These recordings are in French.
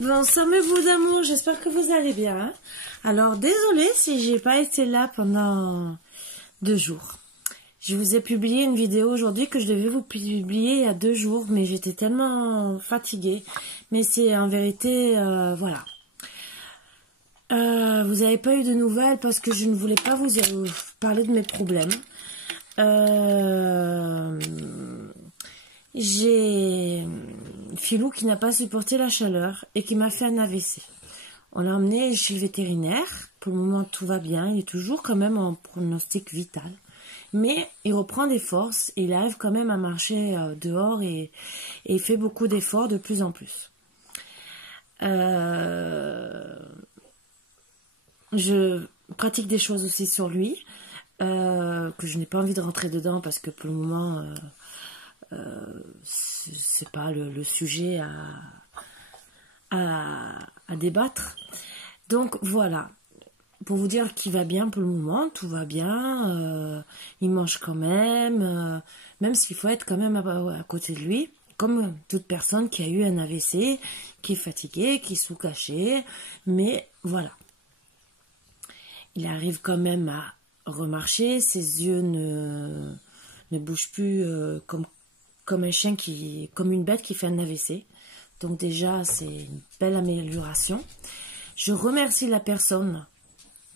Bon, ça me bout d'amour, j'espère que vous allez bien. Hein. Alors, désolée si j'ai pas été là pendant 2 jours. Je vous ai publié une vidéo aujourd'hui que je devais vous publier il y a 2 jours, mais j'étais tellement fatiguée. Mais c'est en vérité, voilà. Vous n'avez pas eu de nouvelles parce que je ne voulais pas vous parler de mes problèmes. J'ai Philou qui n'a pas supporté la chaleur et qui m'a fait un AVC. On l'a emmené chez le vétérinaire. Pour le moment, tout va bien. Il est toujours quand même en pronostic vital. Mais il reprend des forces et il arrive quand même à marcher dehors et il fait beaucoup d'efforts de plus en plus. Je pratique des choses aussi sur lui que je n'ai pas envie de rentrer dedans parce que pour le moment... c'est pas le sujet à débattre. Donc voilà, pour vous dire qu'il va bien pour le moment, tout va bien, il mange quand même s'il faut être quand même à côté de lui, comme toute personne qui a eu un AVC, qui est fatigué, qui est sous-caché, mais voilà. Il arrive quand même à remarcher, ses yeux ne bougent plus comme un chien comme une bête qui fait un AVC. Donc déjà, c'est une belle amélioration. Je remercie la personne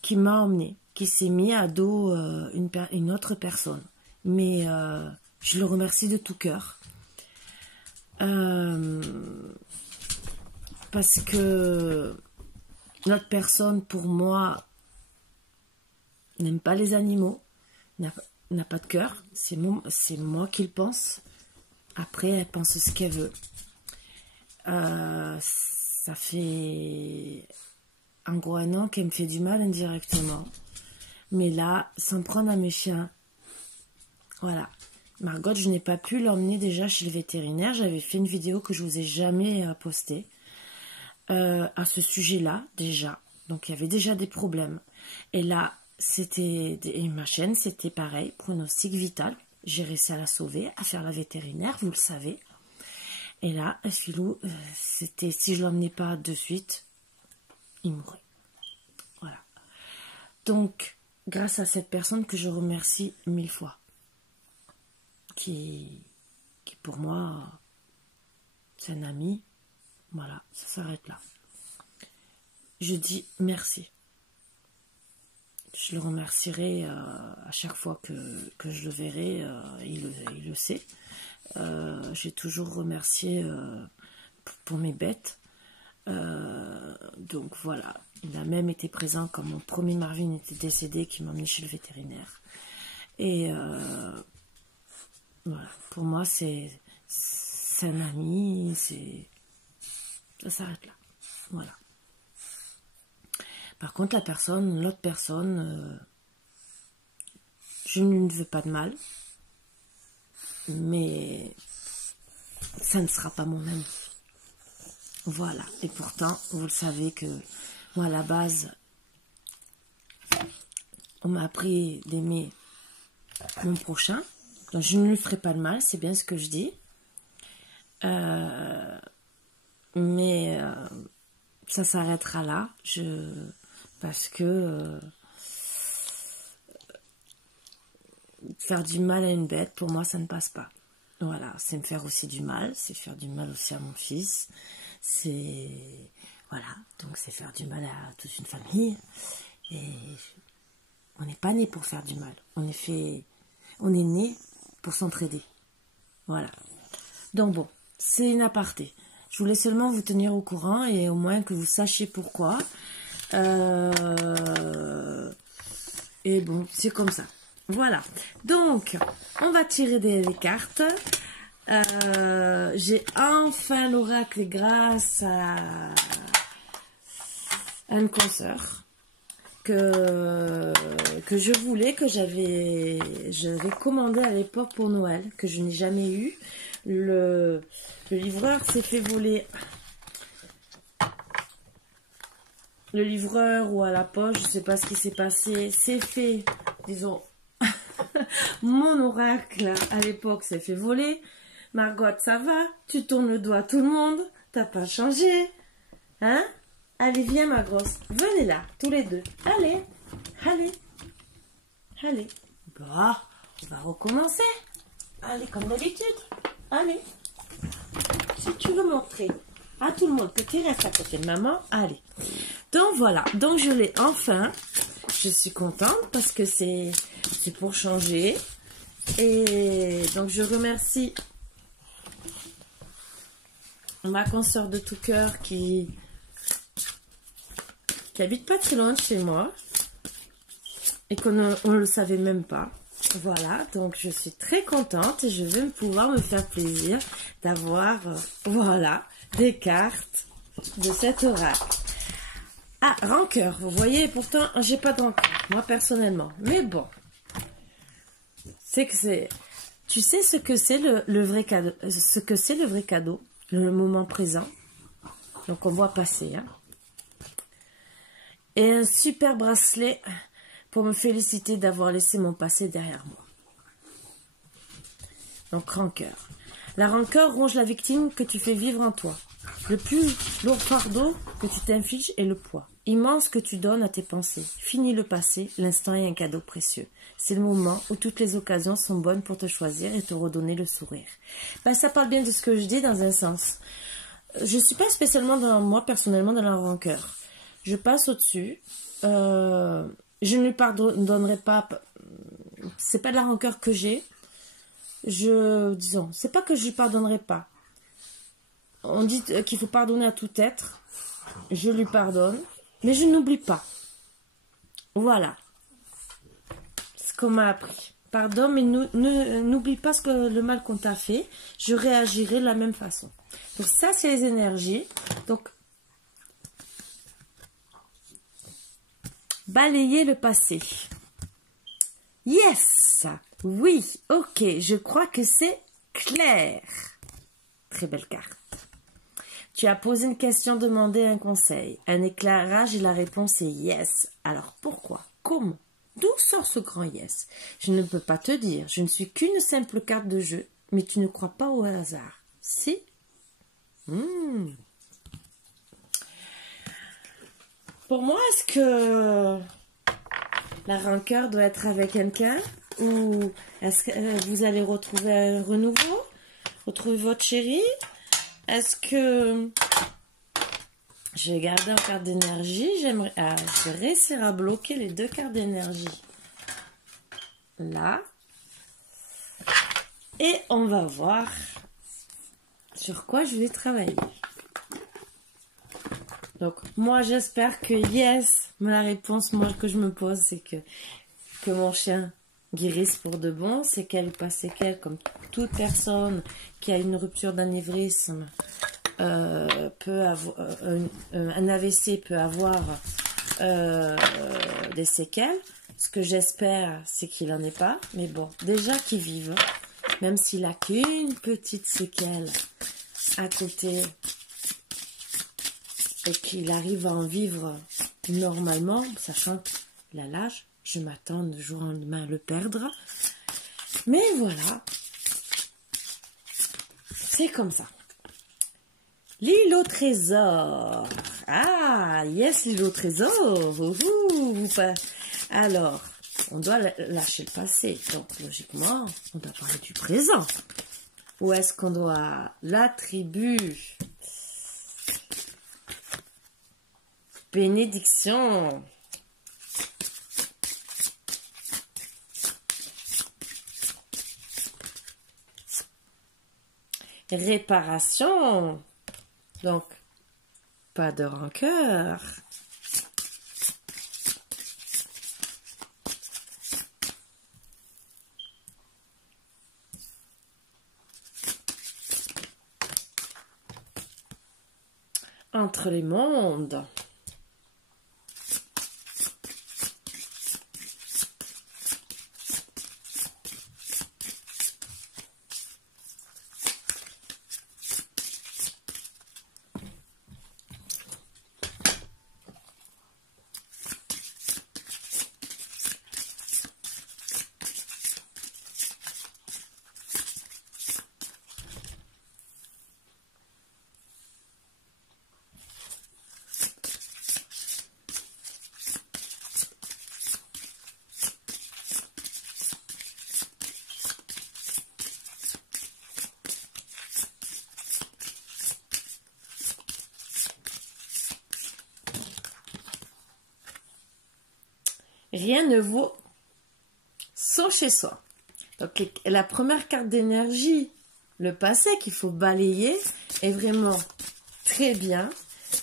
qui m'a emmené, qui s'est mis à dos une autre personne. Mais je le remercie de tout cœur. Parce que l'autre personne, pour moi, n'aime pas les animaux, n'a pas de cœur. C'est moi qui le pense. Après, elle pense ce qu'elle veut. Ça fait en gros 1 an qu'elle me fait du mal indirectement. Mais là, sans prendre à mes chiens, voilà. Margot, je n'ai pas pu l'emmener déjà chez le vétérinaire. J'avais fait une vidéo que je vous ai jamais postée à ce sujet-là déjà. Donc, il y avait déjà des problèmes. Et là, ma chienne, c'était pareil, pronostic vital. J'ai réussi à la sauver, à faire la vétérinaire, vous le savez. Et là, Philou, c'était si je l'emmenais pas de suite, il mourrait. Voilà. Donc, grâce à cette personne que je remercie 1000 fois, qui pour moi, c'est un ami, voilà, ça s'arrête là. Je dis merci. Je le remercierai à chaque fois que je le verrai, il le sait. J'ai toujours remercié pour mes bêtes. Donc voilà, il a même été présent quand mon premier Marvin était décédé, qui m'a emmené chez le vétérinaire. Et voilà, pour moi c'est un ami, ça s'arrête là. Voilà. Par contre, l'autre personne, je ne lui veux pas de mal, mais ça ne sera pas mon ami. Voilà. Et pourtant, vous le savez que moi, à la base, on m'a appris d'aimer mon prochain. Donc, je ne lui ferai pas de mal, c'est bien ce que je dis. Mais ça s'arrêtera là. Parce que faire du mal à une bête, pour moi, ça ne passe pas. Voilà, c'est me faire aussi du mal, c'est faire du mal aussi à mon fils. Voilà, donc c'est faire du mal à toute une famille. Et on n'est pas né pour faire du mal. On est né pour s'entraider. Voilà. Donc bon, c'est une aparté. Je voulais seulement vous tenir au courant et au moins que vous sachiez pourquoi. Et bon, c'est comme ça. Voilà. Donc, on va tirer des cartes. J'ai enfin l'oracle grâce à un consoeur que je voulais, que j'avais commandé à l'époque pour Noël, que je n'ai jamais eu. Le livreur s'est fait voler. Le livreur ou à la poste, je ne sais pas ce qui s'est passé, s'est fait, disons, mon oracle à l'époque s'est fait voler. Margot, ça va? Tu tournes le doigt à tout le monde? T'as pas changé? Hein? Allez, viens ma grosse. Venez là, tous les deux. Allez, allez, allez. Bah, on va recommencer. Allez, comme d'habitude. Allez. Si tu veux montrer à tout le monde que tu restes à côté de maman, allez. Donc voilà, donc je l'ai enfin. Je suis contente parce que c'est pour changer. Et donc je remercie ma consoeur de tout cœur qui habite pas très loin de chez moi et qu'on ne le savait même pas. Voilà, donc je suis très contente et je vais pouvoir me faire plaisir d'avoir, voilà, des cartes de cet oracle. Ah, rancœur, vous voyez, pourtant, j'ai pas de rancœur, moi personnellement. Mais bon, c'est que c'est... Tu sais ce que c'est le vrai cadeau, ce que c'est le vrai cadeau, le moment présent. Donc on voit passer, hein. Et un super bracelet pour me féliciter d'avoir laissé mon passé derrière moi. Donc rancœur. La rancœur ronge la victime que tu fais vivre en toi. Le plus lourd fardeau que tu t'infliges est le poids immense que tu donnes à tes pensées. Fini le passé, l'instant est un cadeau précieux. C'est le moment où toutes les occasions sont bonnes pour te choisir et te redonner le sourire. Ben, ça parle bien de ce que je dis dans un sens. Je ne suis pas spécialement, moi personnellement, dans la rancœur. Je passe au-dessus. Je ne lui pardonnerai pas. C'est pas de la rancœur que j'ai. Disons, c'est pas que je lui pardonnerai pas. On dit qu'il faut pardonner à tout être. Je lui pardonne, mais je n'oublie pas. Voilà. Ce qu'on m'a appris. Pardonne, mais n'oublie pas le mal qu'on t'a fait. Je réagirai de la même façon. Donc ça, c'est les énergies. Donc, balayer le passé. Yes! Oui, ok, je crois que c'est clair. Très belle carte. Tu as posé une question, demandé un conseil, un éclairage et la réponse est yes. Alors pourquoi? Comment? D'où sort ce grand yes? Je ne peux pas te dire, je ne suis qu'une simple carte de jeu, mais tu ne crois pas au hasard. Si? Pour moi, est-ce que la rancœur doit être avec quelqu'un? Ou est-ce que vous allez retrouver un renouveau? Retrouver votre chéri? Est-ce que... Je vais garder en carte d'énergie. J'aimerais... Ah, je vais réussir à bloquer les deux cartes d'énergie. Là. Et on va voir sur quoi je vais travailler. Donc, moi, j'espère que yes, la réponse moi, que je me pose, c'est que mon chien guérisse pour de bon. C'est qu'elle pas séquelles, comme toute personne qui a une rupture d'anévrisme, peut avoir un AVC peut avoir des séquelles. Ce que j'espère, c'est qu'il n'en ait pas. Mais bon, déjà qu'il vive, même s'il a qu'une petite séquelle à côté et qu'il arrive à en vivre normalement, sachant qu'il a l'âge, je m'attends de jour au lendemain à le perdre. Mais voilà, c'est comme ça. L'île au trésor. Ah, yes, l'île au trésor. Alors, on doit lâcher le passé. Donc, logiquement, on doit parler du présent. Ou est-ce qu'on doit l'attribuer? Bénédiction. Réparation. Donc, pas de rancœur. Entre les mondes. Rien ne vaut son chez soi. Donc la première carte d'énergie, le passé qu'il faut balayer, est vraiment très bien.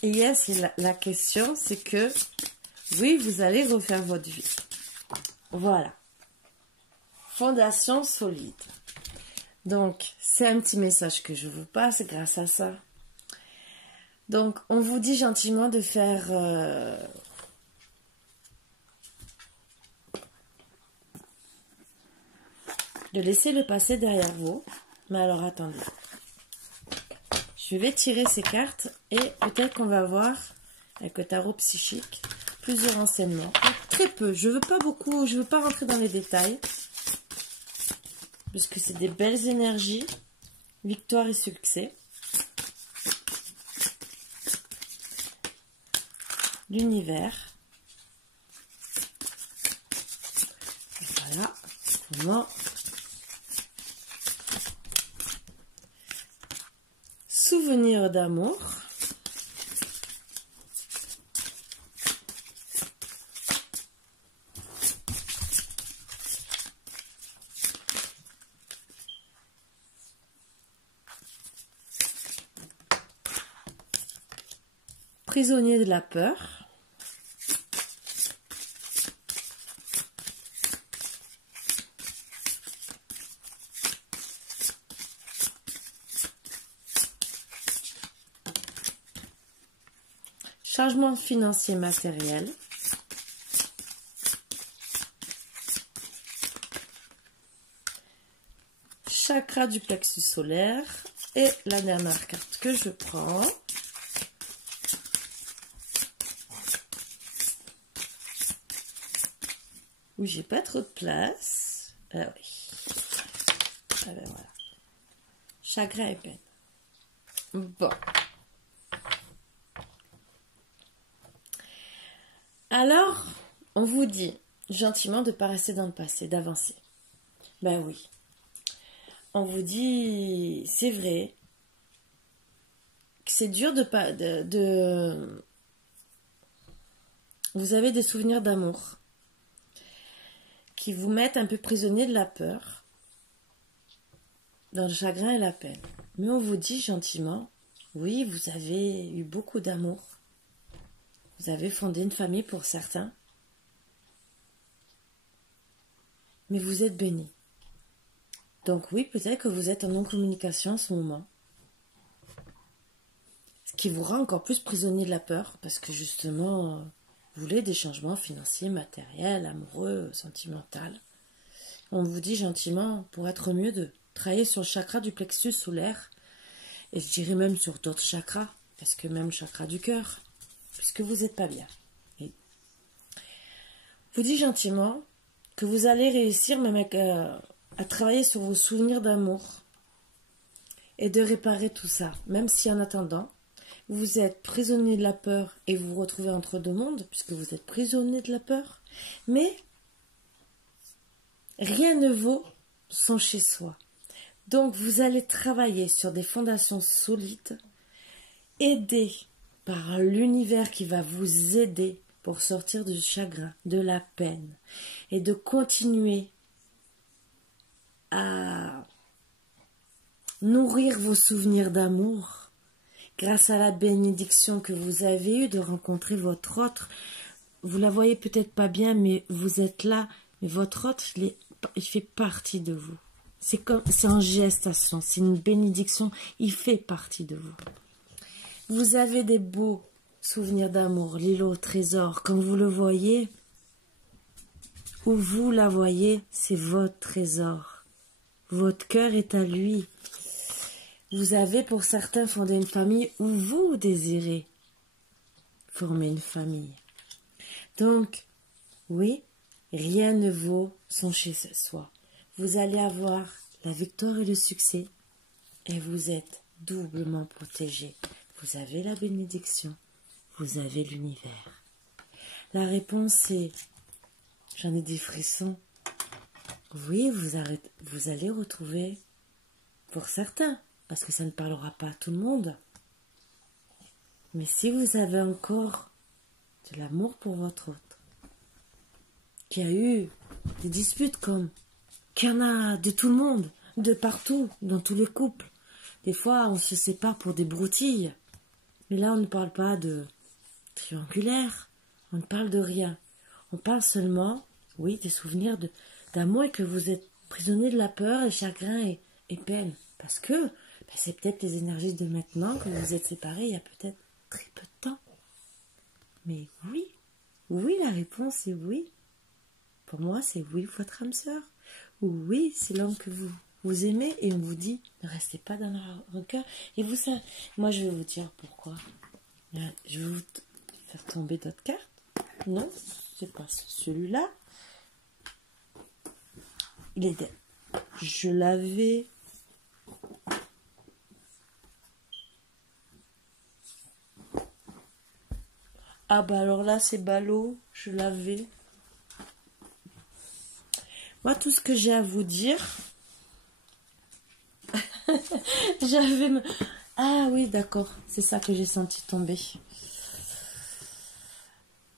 Et yes, la question, c'est que oui, vous allez refaire votre vie. Voilà. Fondation solide. Donc, c'est un petit message que je vous passe grâce à ça. Donc, on vous dit gentiment de faire... de laisser le passé derrière vous. Mais alors, attendez. Je vais tirer ces cartes et peut-être qu'on va voir, avec le tarot psychique, plusieurs renseignements. Très peu. Je veux pas beaucoup, je veux pas rentrer dans les détails. Parce que c'est des belles énergies. Victoire et succès. L'univers. Voilà. Comment souvenir d'amour. Prisonnier de la peur. Changement financier matériel. Chakra du plexus solaire. Et la dernière carte que je prends. Où j'ai pas trop de place. Ah oui. Ah ben voilà. Chagrin et peine. Bon. Alors, on vous dit gentiment de ne pas rester dans le passé, d'avancer. Ben oui. On vous dit, c'est vrai, que c'est dur de... Vous avez des souvenirs d'amour qui vous mettent un peu prisonnier de la peur, dans le chagrin et la peine. Mais on vous dit gentiment, oui, vous avez eu beaucoup d'amour. Vous avez fondé une famille pour certains. Mais vous êtes bénis. Donc oui, peut-être que vous êtes en non-communication en ce moment. Ce qui vous rend encore plus prisonnier de la peur, parce que justement, vous voulez des changements financiers, matériels, amoureux, sentimentaux. On vous dit gentiment, pour être mieux, de travailler sur le chakra du plexus solaire, et je dirais même sur d'autres chakras, parce que même le chakra du cœur, puisque vous n'êtes pas bien. Et vous dit gentiment que vous allez réussir même à travailler sur vos souvenirs d'amour et de réparer tout ça, même si en attendant, vous êtes prisonnier de la peur et vous vous retrouvez entre deux mondes, puisque vous êtes prisonnier de la peur, mais rien ne vaut son chez-soi. Donc vous allez travailler sur des fondations solides, aidés par l'univers qui va vous aider pour sortir du chagrin, de la peine, et de continuer à nourrir vos souvenirs d'amour grâce à la bénédiction que vous avez eue de rencontrer votre autre. Vous la voyez peut-être pas bien, mais vous êtes là, mais votre autre, il fait partie de vous. C'est en gestation, c'est une bénédiction, il fait partie de vous. Vous avez des beaux souvenirs d'amour, l'îlot au trésor, comme vous le voyez, où vous la voyez, c'est votre trésor. Votre cœur est à lui. Vous avez pour certains fondé une famille où vous désirez former une famille. Donc, oui, rien ne vaut son chez soi. Vous allez avoir la victoire et le succès et vous êtes doublement protégé. Vous avez la bénédiction, vous avez l'univers. La réponse est, j'en ai des frissons. Oui, vous allez retrouver, pour certains, parce que ça ne parlera pas à tout le monde. Mais si vous avez encore de l'amour pour votre autre, qu'il y a eu des disputes comme qu'il y en a de tout le monde, de partout, dans tous les couples. Des fois, on se sépare pour des broutilles. Mais là, on ne parle pas de triangulaire. On ne parle de rien. On parle seulement, oui, des souvenirs d'amour et que vous êtes prisonnier de la peur, et chagrin et peine. Parce que c'est peut-être les énergies de maintenant que vous vous êtes séparés il y a peut-être très peu de temps. Mais oui, oui, la réponse est oui. Pour moi, c'est oui, votre âme sœur. Ou oui, c'est l'homme que vous aimez et on vous dit, ne restez pas dans la rancœur. Et vous savez, moi je vais vous dire pourquoi. Je vais vous faire tomber d'autres cartes. Non, c'est pas celui-là. Il est... Je l'avais... Ah bah alors là, c'est ballot. Je l'avais. Moi, tout ce que j'ai à vous dire... J'avais... Ah oui, d'accord. C'est ça que j'ai senti tomber.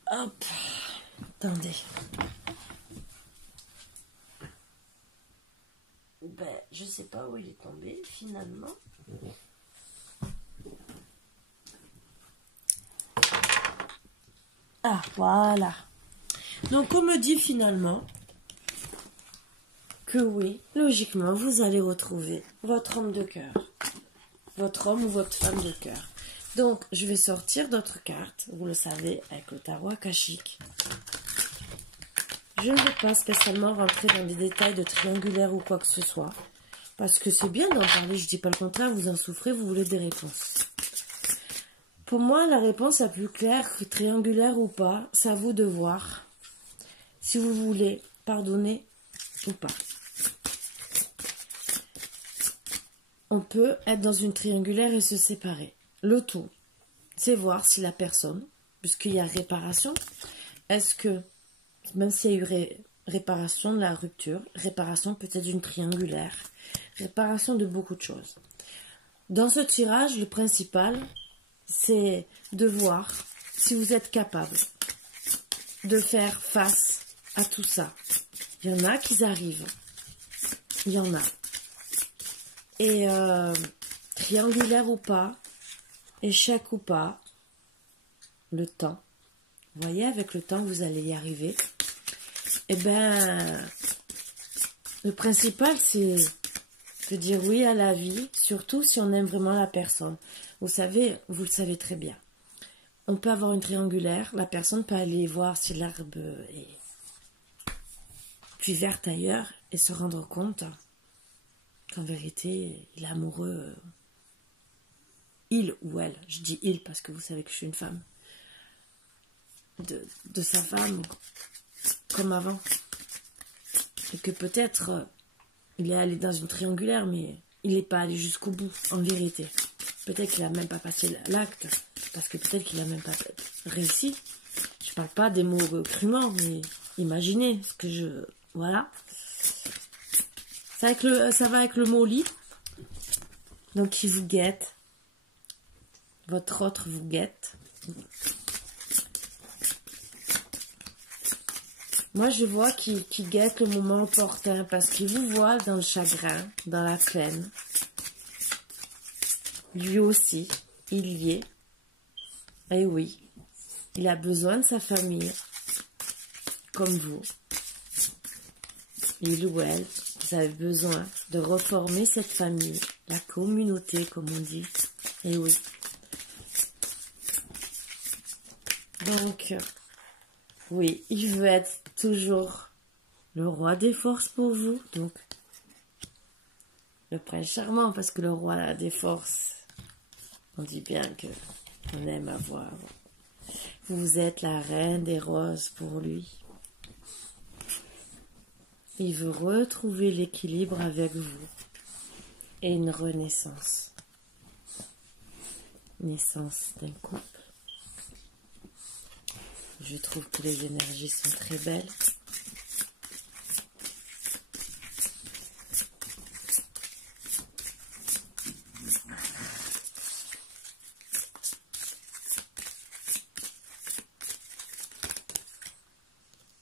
Hop. Attendez. Ben, je sais pas où il est tombé, finalement. Ah, voilà. Donc, on me dit finalement que oui, logiquement, vous allez retrouver votre homme de cœur. Votre homme ou votre femme de cœur. Donc, je vais sortir d'autres cartes, vous le savez, avec le tarot akashique. Je ne veux pas spécialement rentrer dans des détails de triangulaire ou quoi que ce soit. Parce que c'est bien d'en parler, je dis pas le contraire, vous en souffrez, vous voulez des réponses. Pour moi, la réponse la plus claire, triangulaire ou pas, c'est à vous de voir si vous voulez pardonner ou pas. On peut être dans une triangulaire et se séparer. Le tout, c'est voir si la personne, puisqu'il y a réparation, est-ce que, même s'il y a eu réparation de la rupture, réparation peut-être d'une triangulaire, réparation de beaucoup de choses. Dans ce tirage, le principal, c'est de voir si vous êtes capable de faire face à tout ça. Il y en a qui arrivent. Il y en a. Et triangulaire ou pas, échec ou pas, le temps. Vous voyez, avec le temps, vous allez y arriver. Eh bien, le principal, c'est de dire oui à la vie, surtout si on aime vraiment la personne. Vous savez, vous le savez très bien. On peut avoir une triangulaire, la personne peut aller voir si l'herbe est plus verte ailleurs et se rendre compte qu'en vérité, il est amoureux, il ou elle, je dis il parce que vous savez que je suis une femme, de sa femme comme avant. Et que peut-être il est allé dans une triangulaire, mais il n'est pas allé jusqu'au bout, en vérité. Peut-être qu'il n'a même pas passé l'acte, parce que peut-être qu'il n'a même pas réussi. Je parle pas des mots crûment, mais imaginez ce que je... Voilà. Ça va avec le mot lit. Donc il vous guette. Votre autre vous guette. Moi je vois qu'il guette le moment opportun parce qu'il vous voit dans le chagrin, dans la peine. Lui aussi, il y est. Et oui, il a besoin de sa famille, comme vous. Il ou elle, vous avez besoin de reformer cette famille, la communauté, comme on dit. Et oui. Donc, oui, il veut être toujours le roi des forces pour vous. Donc, le prince charmant, parce que le roi des forces, on dit bien que on aime avoir. Vous êtes la reine des roses pour lui. Il veut retrouver l'équilibre avec vous et une renaissance. Naissance d'un couple. Je trouve que les énergies sont très belles.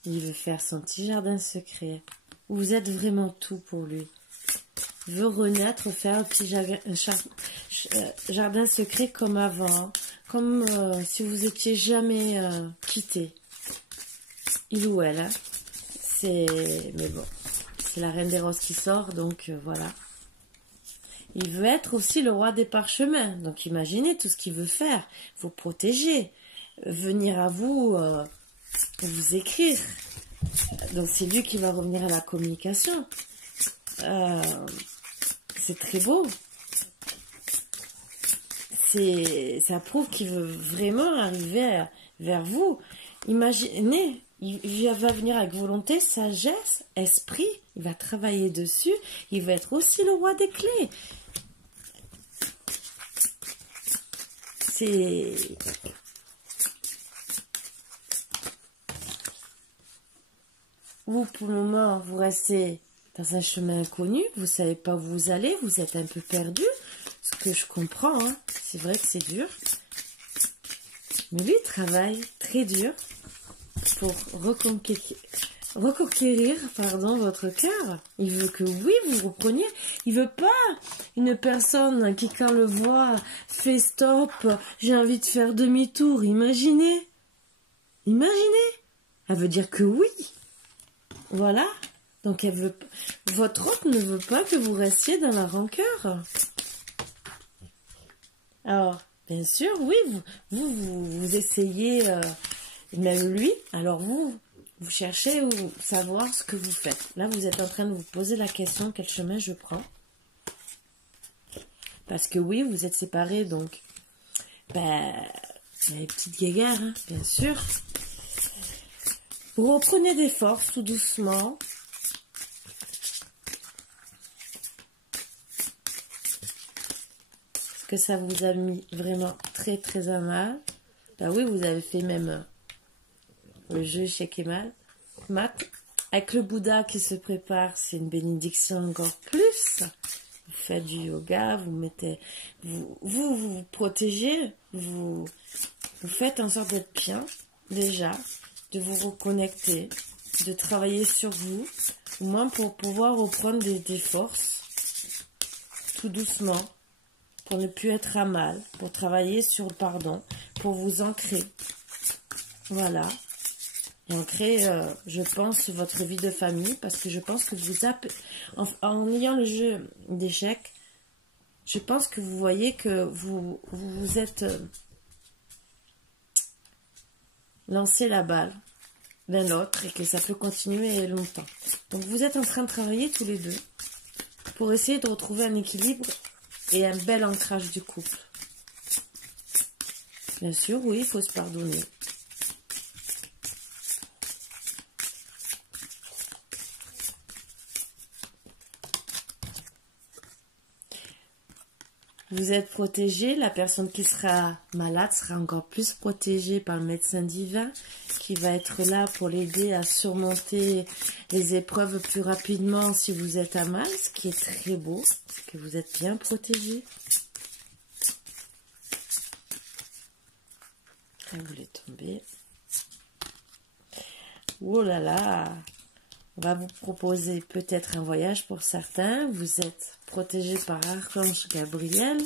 Il veut faire son petit jardin secret. Vous êtes vraiment tout pour lui. Il veut renaître, faire un petit jardin secret comme avant. Comme si vous étiez jamais quittés. Il ou elle. Hein. Mais bon, c'est la Reine des Roses qui sort, donc voilà. Il veut être aussi le roi des parchemins. Donc imaginez tout ce qu'il veut faire. Vous protéger. Venir à vous, vous écrire. Donc c'est lui qui va revenir à la communication. C'est très beau. Ça prouve qu'il veut vraiment arriver vers vous. Imaginez, il va venir avec volonté, sagesse, esprit. Il va travailler dessus. Il va être aussi le roi des clés. Vous, pour le moment, vous restez dans un chemin inconnu, vous ne savez pas où vous allez, vous êtes un peu perdu, ce que je comprends, hein. C'est vrai que c'est dur. Mais lui, il travaille très dur pour reconquérir votre cœur. Il veut que oui, vous repreniez. Il veut pas une personne qui, quand le voit, fait stop, j'ai envie de faire demi-tour. Imaginez. Elle veut dire que oui. Voilà. Donc votre hôte ne veut pas que vous restiez dans la rancœur. Alors, bien sûr, oui, vous essayez, même lui, alors vous cherchez ou savoir ce que vous faites. Là, vous êtes en train de vous poser la question, quel chemin je prends? Parce que oui, vous êtes séparés, donc, les petites guéguerres, hein, bien sûr. Vous reprenez des forces tout doucement. Parce que ça vous a mis vraiment très très à mal. Oui, vous avez fait même le jeu échec et mat. Avec le Bouddha qui se prépare, c'est une bénédiction encore plus. Vous faites du yoga, vous protégez, vous faites en sorte d'être bien, déjà, de vous reconnecter, de travailler sur vous, au moins pour pouvoir reprendre des forces, tout doucement, pour ne plus être à mal, pour travailler sur le pardon, pour vous ancrer. Voilà. Et ancrer, je pense, votre vie de famille, parce que je pense que en ayant le jeu d'échecs, je pense que vous voyez que vous êtes lancé la balle l'un l'autre et que ça peut continuer longtemps. Donc vous êtes en train de travailler tous les deux pour essayer de retrouver un équilibre et un bel ancrage du couple. Bien sûr, oui, il faut se pardonner. Vous êtes protégé, la personne qui sera malade sera encore plus protégée par le médecin divin qui va être là pour l'aider à surmonter les épreuves plus rapidement si vous êtes à mal, ce qui est très beau, parce que vous êtes bien protégé. Elle voulait tomber. Oh là là, on va vous proposer peut-être un voyage pour certains. Vous êtes protégé par Archange Gabriel.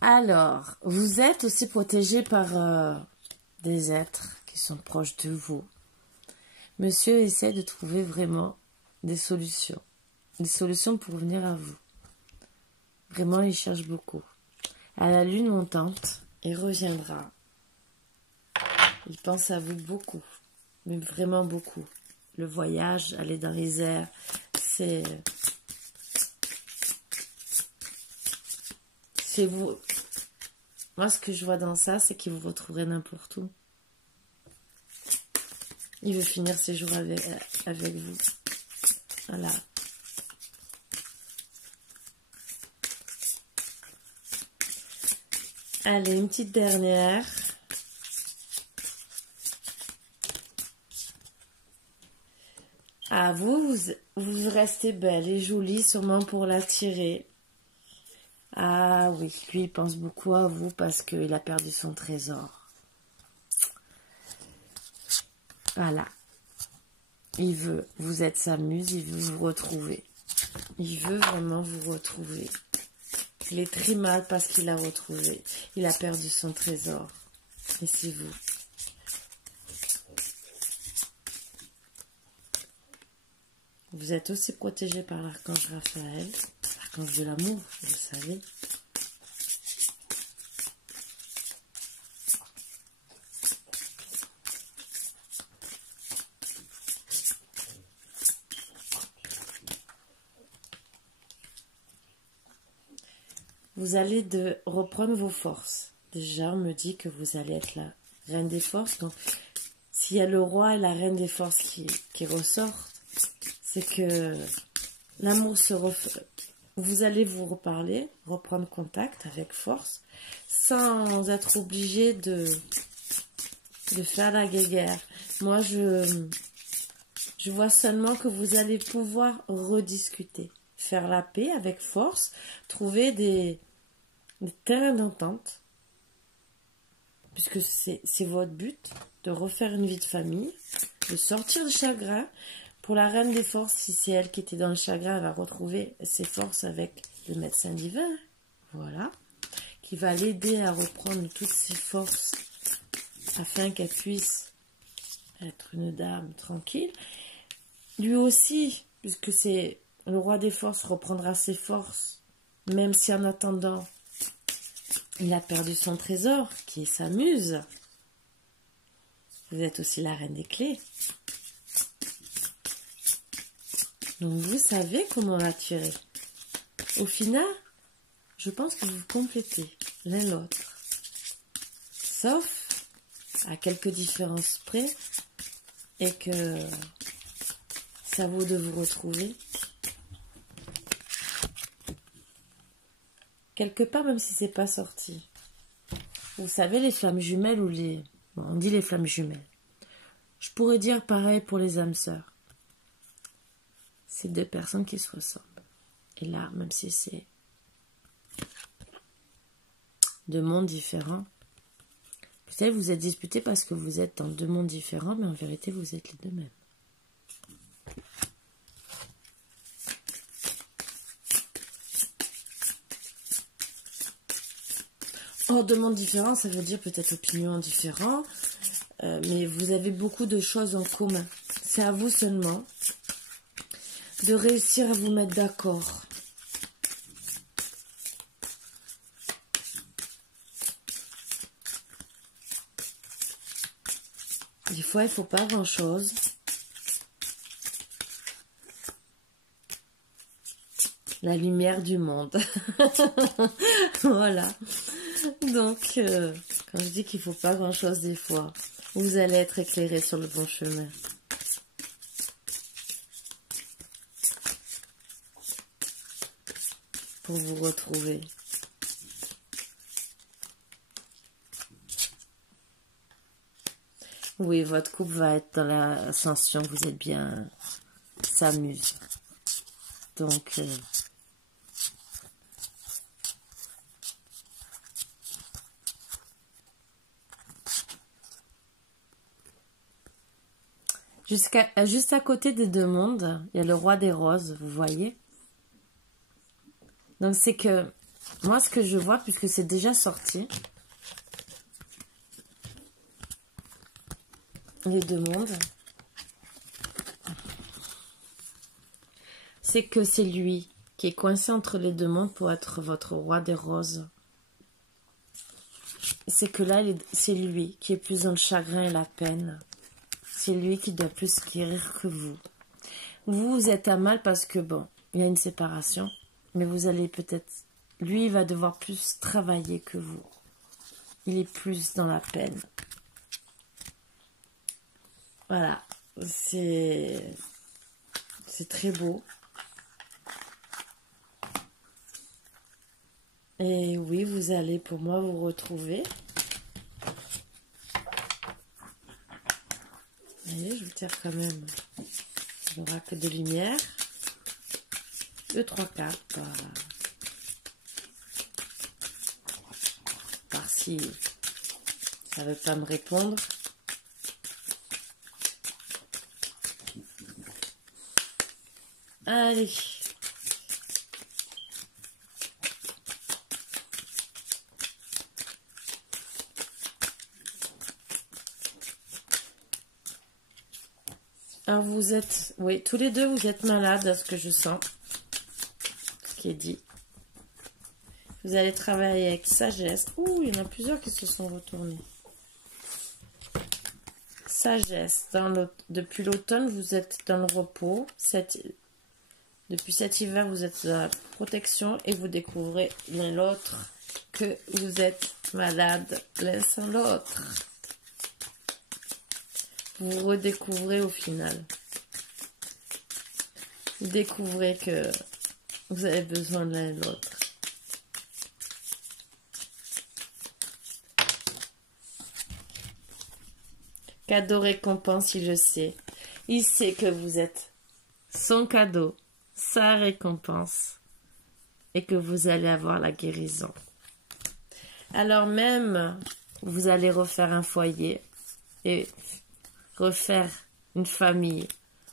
Alors, vous êtes aussi protégé par des êtres qui sont proches de vous. Monsieur essaie de trouver vraiment des solutions pour venir à vous. Vraiment, il cherche beaucoup. À la lune montante, il reviendra. Il pense à vous beaucoup, mais vraiment beaucoup. Le voyage, aller dans les airs, c'est vous. Moi, ce que je vois dans ça, c'est qu'il vous retrouverait n'importe où. Il veut finir ses jours avec vous. Voilà. Allez, une petite dernière. Ah, vous restez belle et jolie, sûrement pour l'attirer. Ah oui, lui, il pense beaucoup à vous parce qu'il a perdu son trésor. Voilà. Il veut, vous êtes sa muse, il veut vous retrouver. Il veut vraiment vous retrouver. Il est très mal parce qu'il a retrouvé. Il a perdu son trésor. Et c'est vous. Vous êtes aussi protégé par l'archange Raphaël, l'archange de l'amour, vous savez. Vous allez reprendre vos forces. Déjà, on me dit que vous allez être la reine des forces. Donc, s'il y a le roi et la reine des forces qui ressortent, c'est que l'amour vous allez vous reparler, reprendre contact avec force, sans être obligé de faire la guéguerre. Moi, je vois seulement que vous allez pouvoir rediscuter, faire la paix avec force, trouver des terrains d'entente, puisque c'est votre but, de refaire une vie de famille, de sortir du chagrin. Pour la reine des forces, si c'est elle qui était dans le chagrin, elle va retrouver ses forces avec le médecin divin, voilà, qui va l'aider à reprendre toutes ses forces afin qu'elle puisse être une dame tranquille. Lui aussi, puisque c'est le roi des forces, reprendra ses forces, même si en attendant, il a perdu son trésor, qui est sa muse. Vous êtes aussi la reine des clés. Donc vous savez comment l'attirer. Au final, je pense que vous complétez l'un l'autre. Sauf à quelques différences près et que ça vaut de vous retrouver. Quelque part, même si c'est pas sorti. Vous savez, les flammes jumelles ou les... Bon, on dit les flammes jumelles. Je pourrais dire pareil pour les âmes sœurs. C'est deux personnes qui se ressemblent. Et là, même si c'est deux mondes différents, peut-être vous êtes disputés parce que vous êtes dans deux mondes différents, mais en vérité, vous êtes les deux mêmes. Oh, deux mondes différents, ça veut dire peut-être opinions différentes, mais vous avez beaucoup de choses en commun. C'est à vous seulement de réussir à vous mettre d'accord. Des fois, il ne faut pas grand-chose. La lumière du monde. Voilà. Donc, quand je dis qu'il ne faut pas grand-chose des fois, vous allez être éclairé sur le bon chemin. Pour vous retrouver. Oui, votre couple va être dans l'ascension, vous êtes bien, s'amuse. Donc, juste à côté des deux mondes, il y a le roi des roses, vous voyez. Donc c'est que, moi ce que je vois, puisque c'est déjà sorti, les deux mondes, c'est que c'est lui qui est coincé entre les deux mondes pour être votre roi des roses. C'est que là, c'est lui qui est plus dans le chagrin et la peine. C'est lui qui doit plus guérir que vous. Vous êtes à mal parce que, bon, il y a une séparation, mais vous allez peut-être... Lui, il va devoir plus travailler que vous. Il est plus dans la peine. Voilà. C'est très beau. Et oui, vous allez pour moi vous retrouver. Allez, je vous tire quand même l'oracle de lumière. Le 3 cartes. Par si ça ne veut pas me répondre. Allez. Alors vous êtes, oui, tous les deux vous êtes malades à ce que je sens. Ce qui est dit. Vous allez travailler avec sagesse. Ouh, il y en a plusieurs qui se sont retournés. Sagesse. Depuis l'automne, vous êtes dans le repos. Depuis cet hiver, vous êtes dans la protection et vous découvrez l'un l'autre que vous êtes malade l'un sans l'autre. Vous redécouvrez au final. Vous découvrez que vous avez besoin de l'un et de l'autre. Cadeau récompense, il le sait. Il sait que vous êtes son cadeau, sa récompense, et que vous allez avoir la guérison. Alors même, vous allez refaire un foyer et refaire une famille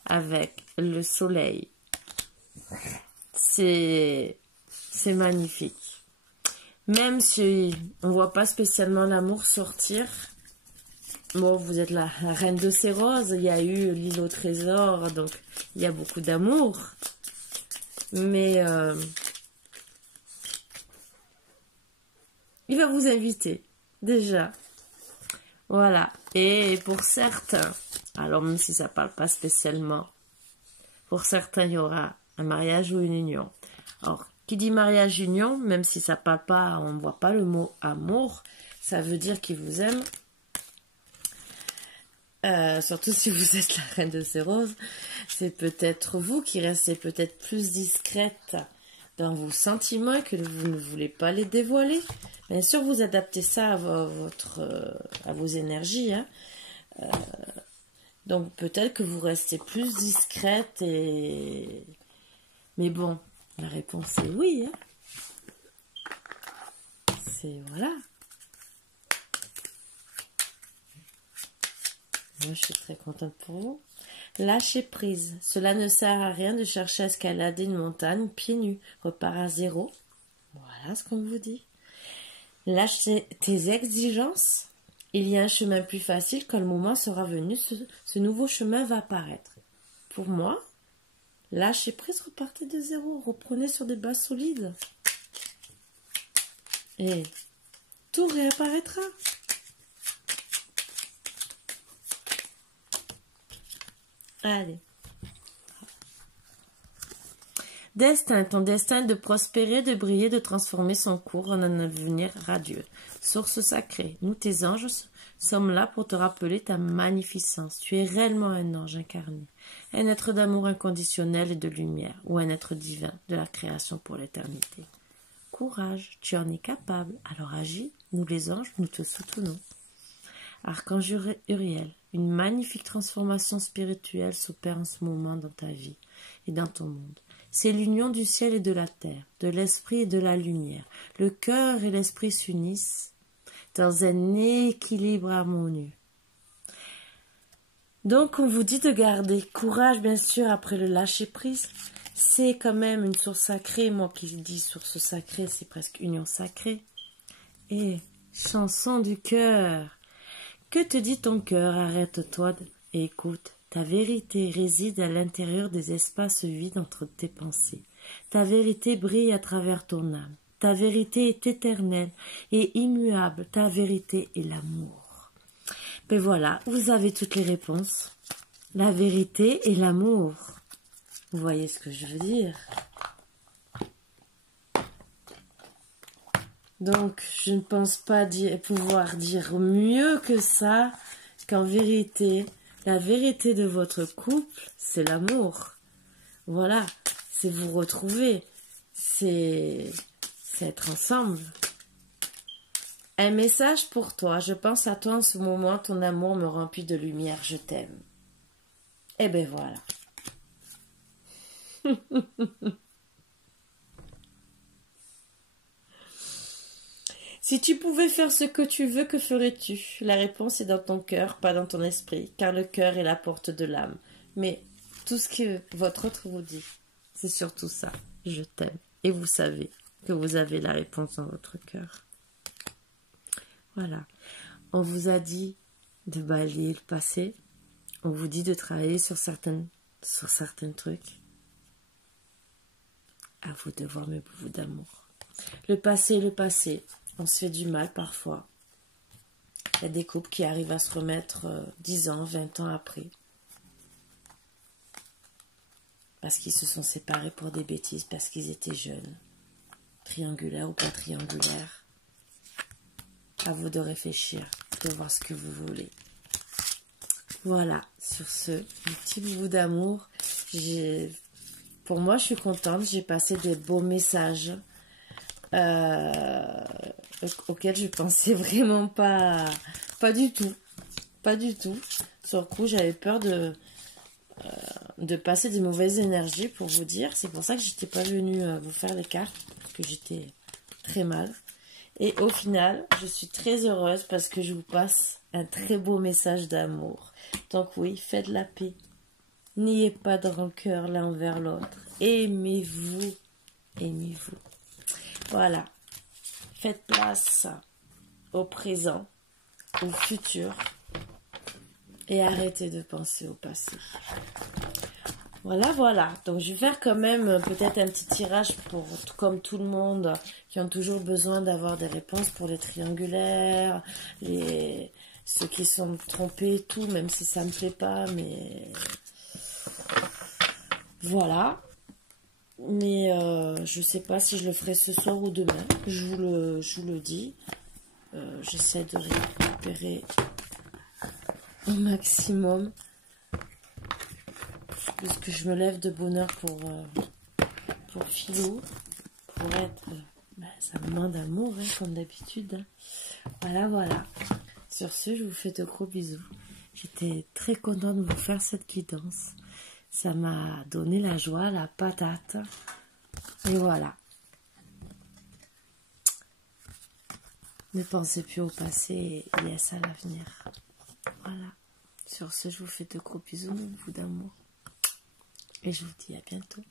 avec le soleil. C'est magnifique. Même si on ne voit pas spécialement l'amour sortir, bon, vous êtes la reine de ces roses, il y a eu l'île au trésor, donc il y a beaucoup d'amour. Mais il va vous inviter, déjà. Voilà. Et pour certains, alors même si ça ne parle pas spécialement, pour certains, il y aura un mariage ou une union. Alors, qui dit mariage-union, même si ça ne parle pas, on ne voit pas le mot amour, ça veut dire qu'il vous aime. Surtout si vous êtes la reine de ces roses, c'est peut-être vous qui restez peut-être plus discrète dans vos sentiments et que vous ne voulez pas les dévoiler. Bien sûr, vous adaptez ça à vos énergies. Hein. Donc peut-être que vous restez plus discrète et... Mais bon, la réponse est oui. Hein. C'est voilà. Moi, je suis très contente pour vous. Lâchez prise. Cela ne sert à rien de chercher à escalader une montagne pieds nus. Repars à zéro. Voilà ce qu'on vous dit. Lâche tes exigences. Il y a un chemin plus facile quand le moment sera venu. Ce nouveau chemin va apparaître. Pour moi, lâchez prise, repartez de zéro. Reprenez sur des bases solides. Et tout réapparaîtra. Allez. Destin, ton destin est de prospérer, de briller, de transformer son cours en un avenir radieux. Source sacrée, nous tes anges sommes là pour te rappeler ta magnificence. Tu es réellement un ange incarné, un être d'amour inconditionnel et de lumière, ou un être divin de la création pour l'éternité. Courage, tu en es capable, alors agis, nous les anges, nous te soutenons. Archange Uriel, une magnifique transformation spirituelle s'opère en ce moment dans ta vie et dans ton monde. C'est l'union du ciel et de la terre, de l'esprit et de la lumière. Le cœur et l'esprit s'unissent dans un équilibre harmonieux. Donc, on vous dit de garder courage, bien sûr, après le lâcher-prise. C'est quand même une source sacrée. Moi qui dis source sacrée, c'est presque union sacrée. Et chanson du cœur. Que te dit ton cœur? Arrête-toi et écoute. Ta vérité réside à l'intérieur des espaces vides entre tes pensées. Ta vérité brille à travers ton âme. Ta vérité est éternelle et immuable. Ta vérité est l'amour. Ben voilà, vous avez toutes les réponses. La vérité et l'amour. Vous voyez ce que je veux dire? Donc, je ne pense pas pouvoir dire mieux que ça, qu'en vérité, la vérité de votre couple, c'est l'amour. Voilà, c'est vous retrouver, c'est être ensemble. Un message pour toi, je pense à toi en ce moment, ton amour me remplit de lumière, je t'aime. Et ben voilà. Si tu pouvais faire ce que tu veux, que ferais-tu? La réponse est dans ton cœur, pas dans ton esprit, car le cœur est la porte de l'âme. Mais tout ce que votre autre vous dit, c'est surtout ça. Je t'aime. Et vous savez que vous avez la réponse dans votre cœur. Voilà. On vous a dit de balayer le passé. On vous dit de travailler sur certains trucs. À vous de voir mes bouts d'amour. Le passé. On se fait du mal parfois. Il y a des couples qui arrivent à se remettre 10 ans, 20 ans après. Parce qu'ils se sont séparés pour des bêtises, parce qu'ils étaient jeunes. Triangulaires ou pas triangulaires. À vous de réfléchir, de voir ce que vous voulez. Voilà, sur ce, le petit bout d'amour. Pour moi, je suis contente. J'ai passé des beaux messages. Auquel je pensais vraiment pas du tout, sur le coup j'avais peur de passer des mauvaises énergies, pour vous dire. C'est pour ça que j'étais pas venue vous faire les cartes, parce que j'étais très mal, et au final je suis très heureuse parce que je vous passe un très beau message d'amour. Donc oui, faites la paix, n'ayez pas de rancœur l'un envers l'autre, aimez-vous. Voilà. Faites place au présent, au futur, et arrêtez de penser au passé. Voilà. Donc je vais faire quand même peut-être un petit tirage pour, comme tout le monde, qui ont toujours besoin d'avoir des réponses pour les triangulaires, ceux qui sont trompés, tout, même si ça me plaît pas, mais voilà. Mais je sais pas si je le ferai ce soir ou demain. Je vous le dis. J'essaie de récupérer au maximum. Parce que je me lève de bonne heure pour Philo. Pour être... ça me demande amour, hein, comme d'habitude. Hein. Voilà. Sur ce, je vous fais de gros bisous. J'étais très contente de vous faire cette guidance. Ça m'a donné la joie, la patate. Et voilà. Ne pensez plus au passé et yes à l'avenir. Voilà. Sur ce, je vous fais de gros bisous, mes bouts d'amour. Et je vous dis à bientôt.